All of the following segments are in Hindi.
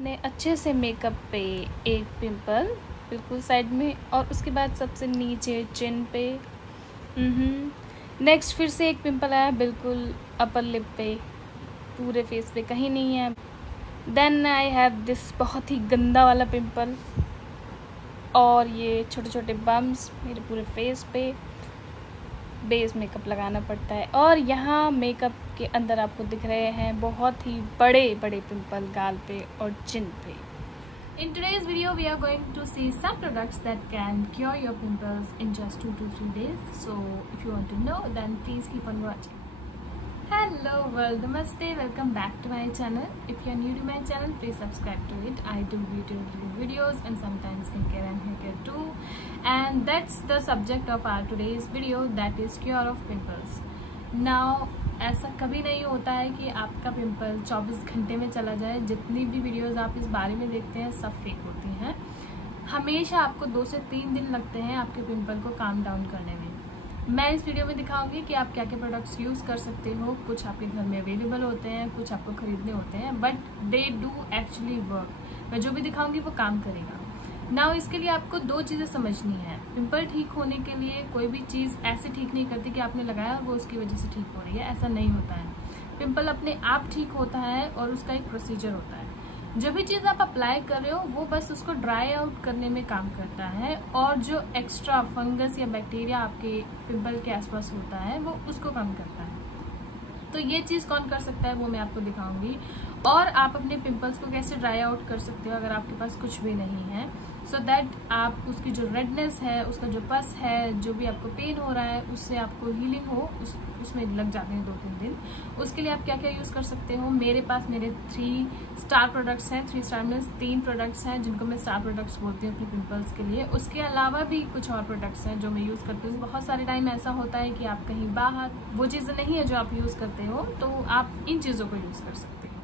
ने अच्छे से मेकअप पे एक पिंपल बिल्कुल साइड में, और उसके बाद सबसे नीचे चिन पे। नेक्स्ट फिर से एक पिंपल आया बिल्कुल अपर लिप पे, पूरे फेस पे कहीं नहीं है। देन आई हैव दिस बहुत ही गंदा वाला पिंपल, और ये छोटे छोटे बम्स मेरे पूरे फेस पे। बेस मेकअप लगाना पड़ता है, और यहाँ मेकअप के अंदर आपको दिख रहे हैं बहुत ही बड़े बड़े पिंपल गाल पे और चिन पे। In today's video, we are going to see some products that can cure your pimples in just 2 to 3 days. So, if you want to know, then please keep on watching. Hello world, namaste, welcome back to my channel. If you are new to my channel, please subscribe to it. I do beauty review videos and sometimes skincare and hair care too. And that's the subject of our today's video, that is cure of pimples. Now, ऐसा कभी नहीं होता है कि आपका पिंपल 24 घंटे में चला जाए। जितनी भी वीडियोस आप इस बारे में देखते हैं सब फेक होती हैं। हमेशा आपको 2 से 3 दिन लगते हैं आपके पिंपल को काम डाउन करने में। मैं इस वीडियो में दिखाऊंगी कि आप क्या क्या प्रोडक्ट्स यूज़ कर सकते हो। कुछ आपके घर में अवेलेबल होते हैं, कुछ आपको खरीदने होते हैं, but they do actually work. मैं जो भी दिखाऊंगी वो काम करेगा। नाउ इसके लिए आपको 2 चीज़ें समझनी है। पिंपल ठीक होने के लिए कोई भी चीज़ ऐसे ठीक नहीं करती कि आपने लगाया और वो उसकी वजह से ठीक हो रही है, ऐसा नहीं होता है। पिंपल अपने आप ठीक होता है और उसका एक प्रोसीजर होता है। जो भी चीज़ आप अप्लाई कर रहे हो वो बस उसको ड्राई आउट करने में काम करता है, और जो एक्स्ट्रा फंगस या बैक्टीरिया आपके पिंपल के आसपास होता है वो उसको कम करता है। तो ये चीज़ कौन कर सकता है वो मैं आपको दिखाऊंगी, और आप अपने पिंपल्स को कैसे ड्राई आउट कर सकते हो अगर आपके पास कुछ भी नहीं है, सो दैट आप उसकी जो रेडनेस है, उसका जो पस है, जो भी आपको पेन हो रहा है, उससे आपको हीलिंग हो। उसमें लग जाते हैं 2-3 दिन। उसके लिए आप क्या क्या यूज़ कर सकते हो। मेरे पास मेरे 3 स्टार प्रोडक्ट्स हैं। 3 स्टार में 3 प्रोडक्ट्स हैं जिनको मैं स्टार प्रोडक्ट्स बोलती हूँ अपने पिंपल्स के लिए। उसके अलावा भी कुछ और प्रोडक्ट्स हैं जो मैं यूज़ करती हूँ। बहुत सारे टाइम ऐसा होता है कि आप कहीं बाहर वो चीज़ें नहीं है जो आप यूज़ करते हो, तो आप इन चीज़ों को यूज़ कर सकते हो।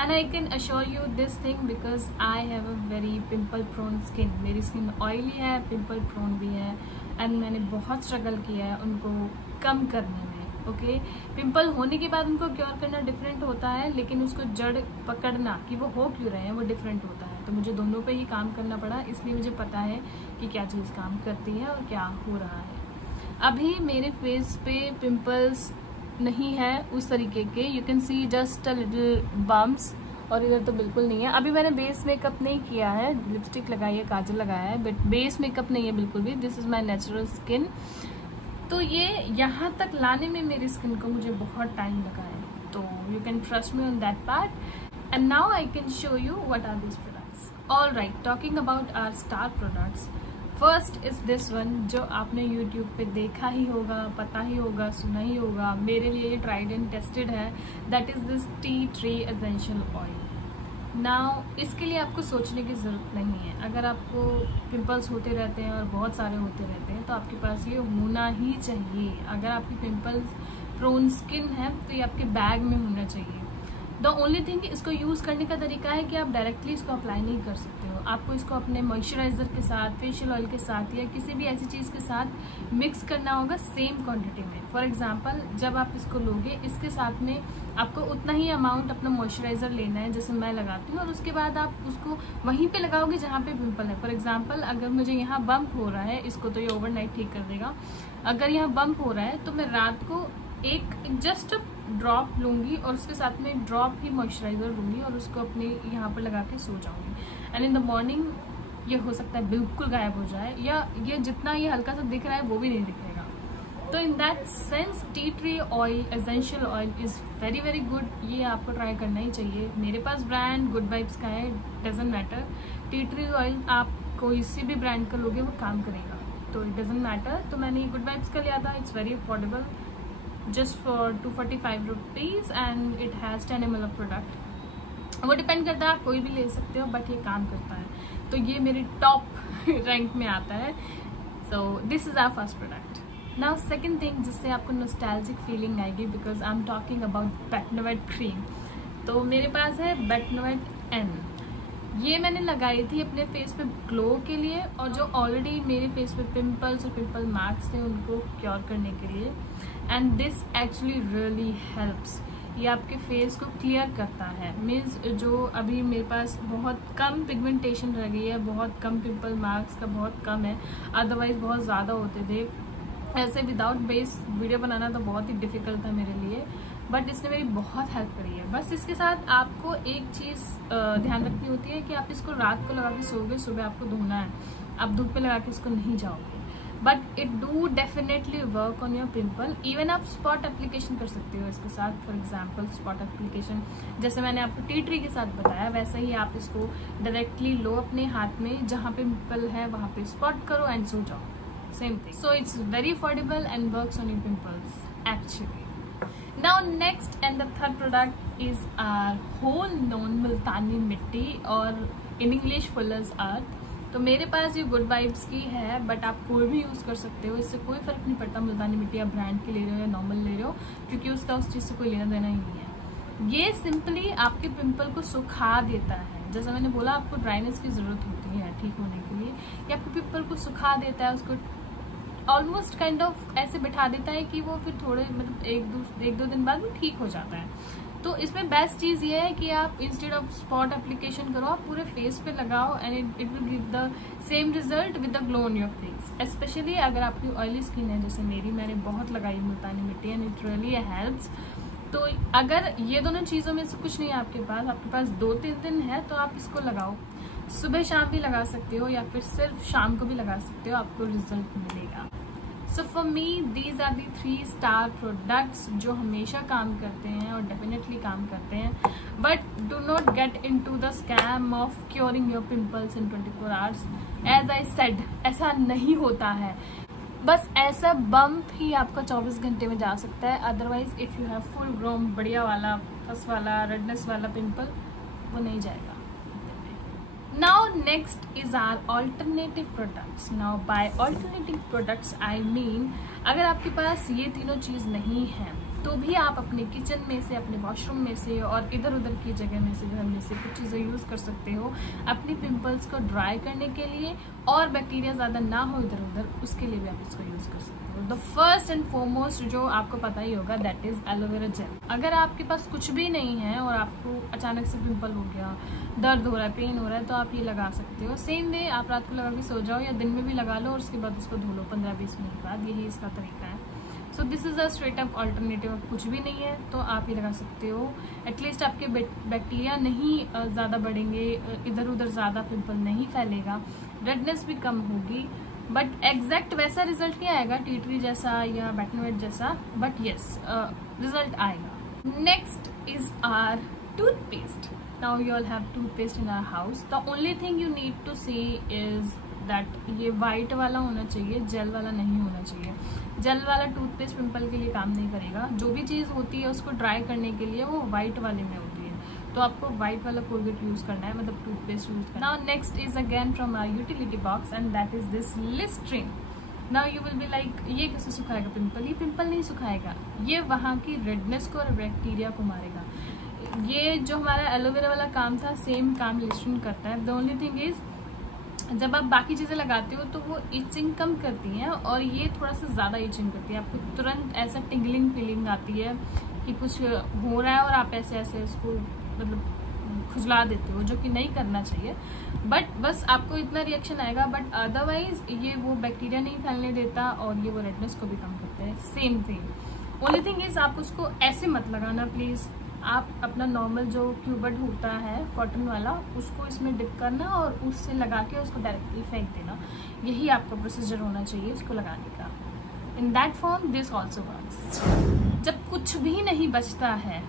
And I can assure you this thing because I have a very pimple prone skin. मेरी स्किन ऑयली है, पिंपल प्रोन भी है, एंड मैंने बहुत स्ट्रगल किया है उनको कम करने में। ओके, पिंपल होने के बाद उनको क्योर करना डिफरेंट होता है, लेकिन उसको जड़ पकड़ना कि वो हो क्यों रहे हैं वो डिफरेंट होता है। तो मुझे दोनों पे ही काम करना पड़ा, इसलिए मुझे पता है कि क्या चीज़ काम करती है और क्या हो रहा है। अभी मेरे फेस पे पिंपल्स नहीं है उस तरीके के, you can see just a little bumps, और इधर तो बिल्कुल नहीं है। अभी मैंने बेस मेकअप नहीं किया है, लिपस्टिक लगाई है, काजल लगाया है, बट बेस मेकअप नहीं है बिल्कुल भी। This is my natural skin. तो ये यहाँ तक लाने में मेरी स्किन को मुझे बहुत टाइम लगा है, तो you can trust me on that part. And now I can show you what are this products. All right, talking about our star products, first is this one, जो आपने यूट्यूब पे देखा ही होगा, पता ही होगा, सुना ही होगा। मेरे लिए ये ट्राइड एंड टेस्टेड है। That is this tea tree essential oil. Now इसके लिए आपको सोचने की ज़रूरत नहीं है। अगर आपको पिंपल्स होते रहते हैं और बहुत सारे होते रहते हैं तो आपके पास ये होना ही चाहिए। अगर आपकी पिंपल्स प्रोन स्किन है तो ये आपके बैग में होना चाहिए। द ओनली थिंग, इसको यूज़ करने का तरीका है कि आप डायरेक्टली इसको अप्लाई नहीं कर सकते हो। आपको इसको अपने मॉइस्चराइजर के साथ, फेशियल ऑयल के साथ, या किसी भी ऐसी चीज़ के साथ मिक्स करना होगा सेम क्वांटिटी में। फॉर एग्जांपल, जब आप इसको लोगे, इसके साथ में आपको उतना ही अमाउंट अपना मॉइस्चराइजर लेना है जैसे मैं लगाती हूँ, और उसके बाद आप उसको वहीं पे लगाओगे जहाँ पे पिंपल है। फॉर एग्जाम्पल, अगर मुझे यहाँ बम्प हो रहा है, इसको तो ये ओवरनाइट ठीक कर देगा। अगर यहाँ बम्प हो रहा है तो मैं रात को एक जस्ट ड्रॉप लूँगी और उसके साथ में ड्रॉप ही मॉइस्चराइजर लूँगी और उसको अपने यहाँ पर लगा के सो जाऊँगी। एंड इन द मॉर्निंग ये हो सकता है बिल्कुल गायब हो जाए, या ये जितना ये हल्का सा दिख रहा है वो भी नहीं दिखेगा। तो in that sense tea tree oil, essential oil is very very good. ये आपको ट्राई करना ही चाहिए। मेरे पास ब्रांड गुड वाइब्स का है, doesn't matter. Tea tree oil आप कोई सी भी ब्रांड का लोगे वो काम करेगा, तो इट डजेंट मैटर। तो मैंने गुड वाइब्स का लिया था। It's very affordable, just for 245 rupees and it has 10 ml of product। वो डिपेंड करता है, आप कोई भी ले सकते हो, बट ये काम करता है। तो ये मेरी टॉप रैंक में आता है। So this is our first product. Now second thing, जिससे आपको नॉस्टैल्जिक फीलिंग आएगी, because I am talking about Betnovate cream. तो मेरे पास है बेटनोवेट एन। ये मैंने लगाई थी अपने फेस पे ग्लो के लिए, और जो ऑलरेडी मेरे फेस पे पिंपल्स और पिंपल मार्क्स थे उनको क्योर करने के लिए। And this actually really helps. ये आपके फेस को क्लियर करता है। मीन्स जो अभी मेरे पास बहुत कम पिगमेंटेशन रह गई है, बहुत कम पिंपल मार्क्स का बहुत कम है, अदरवाइज बहुत ज़्यादा होते थे। ऐसे विदाउट बेस वीडियो बनाना तो बहुत ही डिफिकल्ट था मेरे लिए, बट इसने मेरी बहुत हेल्प करी है। बस इसके साथ आपको एक चीज़ ध्यान रखनी होती है कि आप इसको रात को लगा के सोओगे, सुबह आपको धोना है, आप धूप पे लगा के इसको नहीं जाओगे। But it do definitely work on your pimple. Even आप स्पॉट एप्लीकेशन कर सकते हो इसके साथ। फॉर एग्जाम्पल स्पॉट एप्लीकेशन जैसे मैंने आपको टी ट्री के साथ बताया, वैसे ही आप इसको डायरेक्टली लो अपने हाथ में, जहाँ पे पिम्पल है वहाँ पे स्पॉट करो एंड सो जाओ, same thing. So it's very affordable and works on your pimples actually. Now next and the third product is our whole known मुल्तानी मिट्टी, और in English Fuller's Earth। तो मेरे पास ये गुड वाइब्स की है, बट आप कोई भी यूज़ कर सकते हो, इससे कोई फर्क नहीं पड़ता मुल्तानी मिट्टी आप ब्रांड की ले रहे हो या नॉर्मल ले रहे हो, क्योंकि उसका उस चीज़ से कोई लेना देना ही नहीं है। ये सिंपली आपके पिंपल को सुखा देता है। जैसा मैंने बोला, आपको ड्राइनेस की ज़रूरत होती है ठीक होने के लिए, ये आपके पिंपल को सुखा देता है, उसको ऑलमोस्ट काइंड ऑफ ऐसे बिठा देता है कि वो फिर थोड़े मतलब एक दो दिन बाद वो ठीक हो जाता है। तो इसमें बेस्ट चीज़ ये है कि आप इंस्टेड ऑफ स्पॉट एप्लीकेशन करो, आप पूरे फेस पे लगाओ and it will give the same result with the glow on your face. Specially अगर आपकी ऑयली स्किन है जैसे मेरी, मैंने बहुत लगाई मुल्तानी मिट्टी एंड इट रियली हेल्प्स। तो अगर ये दोनों चीज़ों में से कुछ नहीं है आपके पास 2-3 दिन है, तो आप इसको लगाओ। सुबह शाम भी लगा सकते हो या फिर सिर्फ शाम को भी लगा सकते हो, आपको रिजल्ट मिलेगा। So for me these are the 3 star products जो हमेशा काम करते हैं और डेफिनेटली काम करते हैं। But do not get into the scam of curing your pimples in 24 hours. As I said, ऐसा नहीं होता है। बस ऐसा बम्प ही आपका 24 घंटे में जा सकता है, otherwise if you have full grown बढ़िया वाला पस वाला रेडनेस वाला पिम्पल, वो नहीं जाएगा। Now next is our alternative products. Now by alternative products I mean अगर आपके पास ये तीनों चीज़ नहीं है तो भी आप अपने किचन में से, अपने वॉशरूम में से और इधर उधर की जगह में से, घर में से कुछ चीज़ें यूज़ कर सकते हो अपनी पिंपल्स को ड्राई करने के लिए, और बैक्टीरिया ज़्यादा ना हो इधर उधर, उसके लिए भी आप इसको यूज़ कर सकते हो। द फर्स्ट एंड फॉरमोस्ट जो आपको पता ही होगा दैट इज़ एलोवेरा जेल। अगर आपके पास कुछ भी नहीं है और आपको अचानक से पिंपल हो गया, दर्द हो रहा है, पेन हो रहा है, तो आप ये लगा सकते हो। सेम डे आप रात को लगा के सो जाओ या दिन में भी लगा लो और उसके बाद उसको धो लो 15-20 मिनट बाद, यही इसका तरीका है। So this is a straight up alternative. कुछ भी नहीं है तो आप ये लगा सकते हो। एटलीस्ट आपके बैक्टीरिया नहीं ज़्यादा बढ़ेंगे, इधर उधर ज़्यादा पिंपल नहीं फैलेगा, रेडनेस भी कम होगी, बट एग्जैक्ट वैसा रिजल्ट नहीं आएगा टी ट्री जैसा या बैटनोवेट जैसा, बट येस रिजल्ट आएगा। Next is our toothpaste. Now you all have toothpaste in our house. The only thing you need to see is that ये white वाला होना चाहिए, जेल वाला नहीं होना चाहिए। जेल वाला टूथपेस्ट पिंपल के लिए काम नहीं करेगा। जो भी चीज़ होती है उसको ड्राई करने के लिए वो वाइट वाले में होती है, तो आपको वाइट वाला कोलगेट यूज़ करना है, मतलब टूथपेस्ट यूज़ करना है। Now next is again from our utility box and that is this Listerine. Now you will be like, ये कैसे सुखाएगा पिंपल? ये पिंपल नहीं सुखाएगा, ये वहाँ की रेडनेस को और बैक्टीरिया को मारेगा। ये जो हमारा एलोवेरा वाला काम था, सेम काम लिस्ट्रीन करता है। द ओनली थिंग इज जब आप बाकी चीज़ें लगाते हो तो वो इचिंग कम करती हैं और ये थोड़ा सा ज़्यादा इचिंग करती है। आपको तुरंत ऐसा टिंगलिंग फीलिंग आती है कि कुछ हो रहा है और आप ऐसे ऐसे इसको मतलब खुजला देते हो, जो कि नहीं करना चाहिए। बट बस आपको इतना रिएक्शन आएगा, बट अदरवाइज ये वो बैक्टीरिया नहीं फैलने देता और ये वो रेडनेस को भी कम करते हैं। Same thing. Only thing is आप उसको ऐसे मत लगाना प्लीज़। आप अपना नॉर्मल जो क्यूबर्ड होता है कॉटन वाला, उसको इसमें डिप करना और उससे लगा के उसको डायरेक्टली फेंक देना। यही आपका प्रोसीजर होना चाहिए इसको लगाने का। In that form this also works. जब कुछ भी नहीं बचता है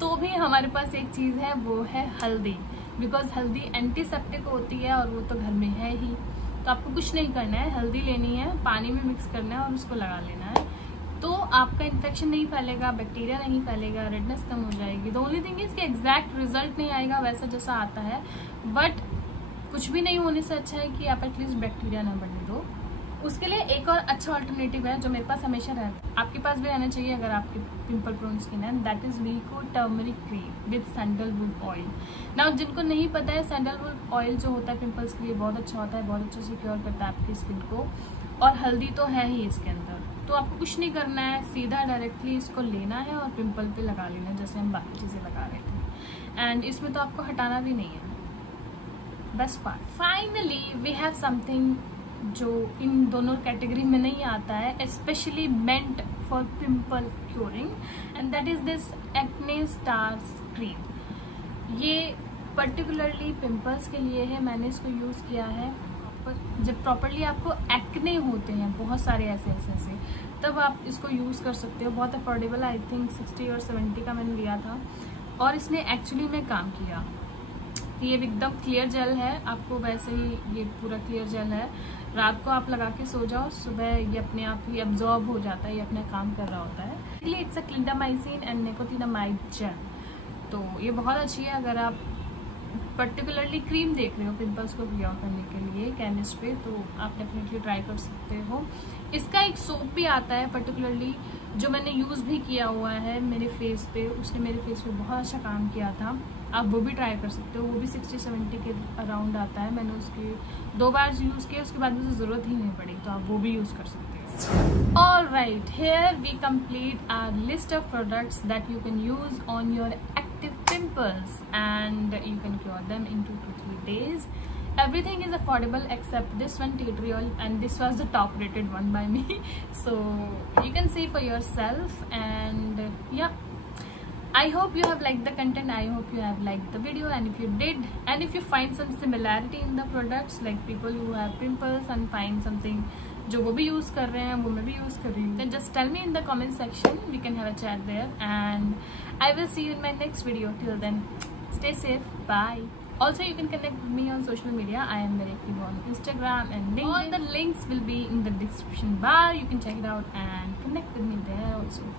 तो भी हमारे पास एक चीज़ है, वो है हल्दी। बिकॉज हल्दी एंटीसेप्टिक होती है और वो तो घर में है ही। तो आपको कुछ नहीं करना है, हल्दी लेनी है, पानी में मिक्स करना है और उसको लगा लेना है। तो आपका इन्फेक्शन नहीं फैलेगा, बैक्टीरिया नहीं फैलेगा, रेडनेस कम हो जाएगी। द ओनली थिंग इज कि एग्जैक्ट रिजल्ट नहीं आएगा वैसा जैसा आता है, बट कुछ भी नहीं होने से अच्छा है कि आप एटलीस्ट बैक्टीरिया ना बढ़ने दो। उसके लिए एक और अच्छा ऑल्टरनेटिव है जो मेरे पास हमेशा रहता है, आपके पास भी रहना चाहिए अगर आपकी पिंपल प्रोन स्किन है, that is Vicco turmeric cream with sandalwood oil. Now जिनको नहीं पता है, सैंडलवुड ऑयल जो होता है पिंपल्स के लिए बहुत अच्छा होता है, बहुत अच्छे से क्योर करता है आपकी स्किन को, और हल्दी तो है ही इसके अंदर। तो आपको कुछ नहीं करना है, सीधा डायरेक्टली इसको लेना है और पिंपल पे लगा लेना है जैसे हम बाकी चीज़ें लगा रहे थे। एंड इसमें तो आपको हटाना भी नहीं है। Best part, finally we have something जो इन दोनों कैटेगरी में नहीं आता है, specially meant for pimple curing, and that is this acne stars cream. ये पर्टिकुलरली पिंपल्स के लिए है, मैंने इसको यूज़ किया है। जब प्रॉपरली आपको एक्ने होते हैं बहुत सारे ऐसे तब आप इसको यूज़ कर सकते हो। बहुत अफोर्डेबल, आई थिंक 60 और 70 का मैंने लिया था, और इसने एक्चुअली में काम किया। ये एकदम क्लियर जेल है, आपको वैसे ही ये पूरा क्लियर जेल है। रात को आप लगा के सो जाओ, सुबह ये अपने आप ही एब्जॉर्ब हो जाता है, ये अपना काम कर रहा होता है। इसलिए it's a clindamycin and nicotinamide gel. तो ये बहुत अच्छी है अगर आप पर्टिकुलरली क्रीम देख रहे हो पिंपल्स को क्लियर करने के लिए केमिस्ट पे, तो आप डेफिनेटली ट्राई कर सकते हो। इसका एक सोप भी आता है पर्टिकुलरली जो मैंने यूज़ भी किया हुआ है मेरे फेस पे, उसने मेरे फेस पे बहुत अच्छा काम किया था। आप वो भी ट्राई कर सकते हो, वो भी 60-70 के अराउंड आता है। मैंने उसकी 2 बार यूज़ किया, उसके बाद मुझे ज़रूरत ही नहीं पड़ी, तो आप वो भी यूज़ कर सकते हो। Alright, here we complete our list of products that you can use on your active pimples and you can cure them in 2 to 3 days. Everything is affordable except this one, tea tree oil, and this was the top rated one by me. So you can see for yourself, and yeah, I hope you have liked the content. I hope you have liked the video, and if you did, and if you find some similarity in the products, like people who have pimples and find something जो वो भी यूज़ कर रहे हैं, वो मैं भी यूज़ कर रही हूँ, then just tell me in the comment section. We can have a chat there, and I will see you in my next video. Till then, stay safe. Bye. Also, you can connect with me on social media. I am very active on Instagram and LinkedIn. All the links will be in the description bar. You can check it out and connect with me there also.